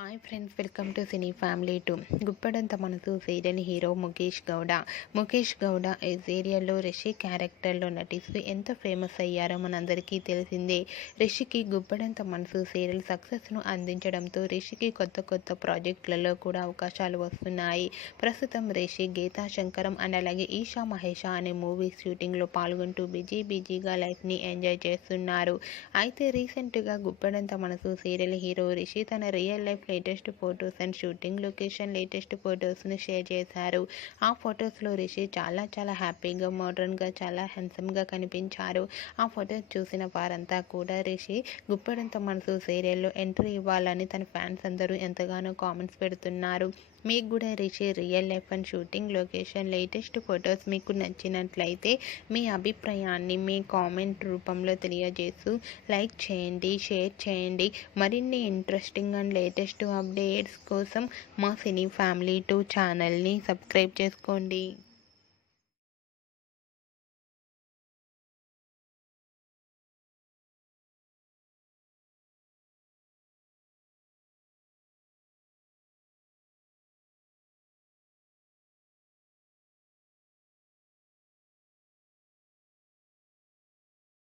Hi friends, welcome to cine family 2. Guppedantha మనసు serial hero Mukesh Gowda ఈ సీరియల్లో రిషి క్యారెక్టర్లో నటిస్తూ ఎంత ఫేమస్ అయ్యారో మనందరికీ తెలిసిందే. రిషికి గుప్పడంత మనసు సీరియల్ సక్సెస్ను అందించడంతో రిషికి కొత్త ప్రాజెక్టులలో కూడా అవకాశాలు వస్తున్నాయి. ప్రస్తుతం రిషి గీతా శంకరం అండ్ అలాగే ఈషా మహేష అనే మూవీస్ షూటింగ్లో పాల్గొంటూ బిజీగా లైఫ్ని ఎంజాయ్ చేస్తున్నారు. అయితే రీసెంట్గా గుప్పడంత మనసు సీరియల్ హీరో రిషి తన real life latest photos and shooting location latest ఫొటోస్ని షేర్ చేశారు. ఆ ఫొటోస్లో రిషి చాలా హ్యాపీగా, మోడర్న్గా, చాలా హ్యాండ్సమ్గా కనిపించారు. ఆ ఫొటోస్ చూసిన వారంతా కూడా రిషి గుప్పడంత మనసు సీరియల్లో ఎంట్రీ ఇవ్వాలని తన ఫ్యాన్స్ అందరూ ఎంతగానో కామెంట్స్ పెడుతున్నారు. మీకు కూడా Rishi real life and shooting location latest photos మీకు నచ్చినట్లయితే మీ అభిప్రాయాన్ని మీ కామెంట్ రూపంలో తెలియజేస్తూ లైక్ చేయండి, షేర్ చేయండి. మరిన్ని ఇంట్రెస్టింగ్ అండ్ లేటెస్ట్ అప్డేట్స్ కోసం మా సినీ ఫ్యామిలీ 2 ఛానల్ని సబ్స్క్రైబ్ చేసుకోండి.